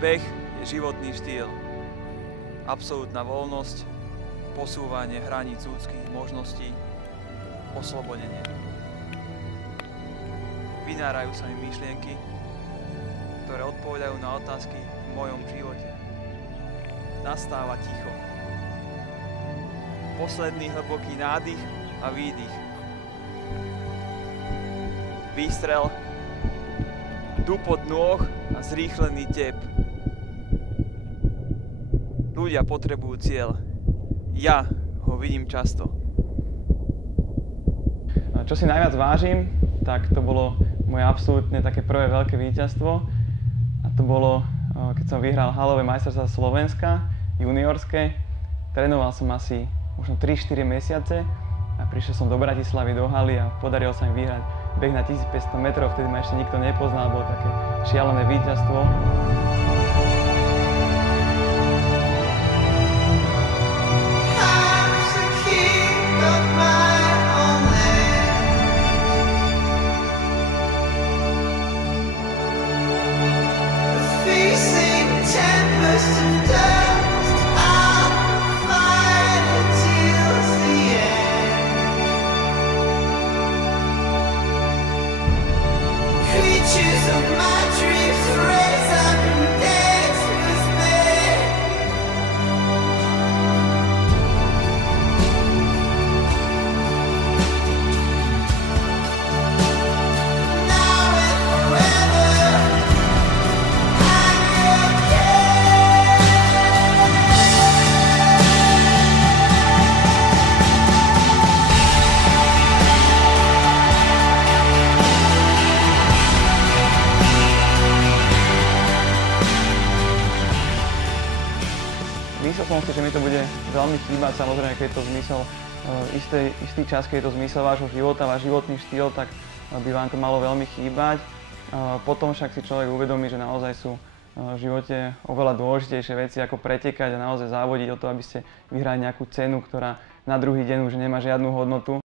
Beh je životný štýl. Absolútna voľnosť, posúvanie hraníc ľudských možností, oslobodenie. Vynárajú sa mi myšlienky, ktoré odpovedajú na otázky v mojom živote. Nastáva ticho. Posledný hlboký nádych a výdych. Výstrel, dupot nôh a zrýchlený tep. Ľudia potrebujú cieľ. Ja ho vidím často. Čo si najviac vážim, tak to bolo moje absolútne také prvé veľké víťazstvo. A to bolo, keď som vyhral halové majstrovstvá Slovenska, juniorské. Trénoval som asi možno 3-4 mesiace a prišiel som do Bratislavy, do haly a podarilo sa mi vyhrať beh na 1500 metrov. Vtedy ma ešte nikto nepoznal, bolo také šialené víťazstvo. Myslel som si, že mi to bude veľmi chýbať, samozrejme, keď je to zmysel, istý čas, keď je to zmysel vášho života, váš životný štýl, tak by vám to malo veľmi chýbať. Potom však si človek uvedomí, že naozaj sú v živote oveľa dôležitejšie veci, ako pretekať a naozaj závodiť o to, aby ste vyhrali nejakú cenu, ktorá na druhý deň už nemá žiadnu hodnotu.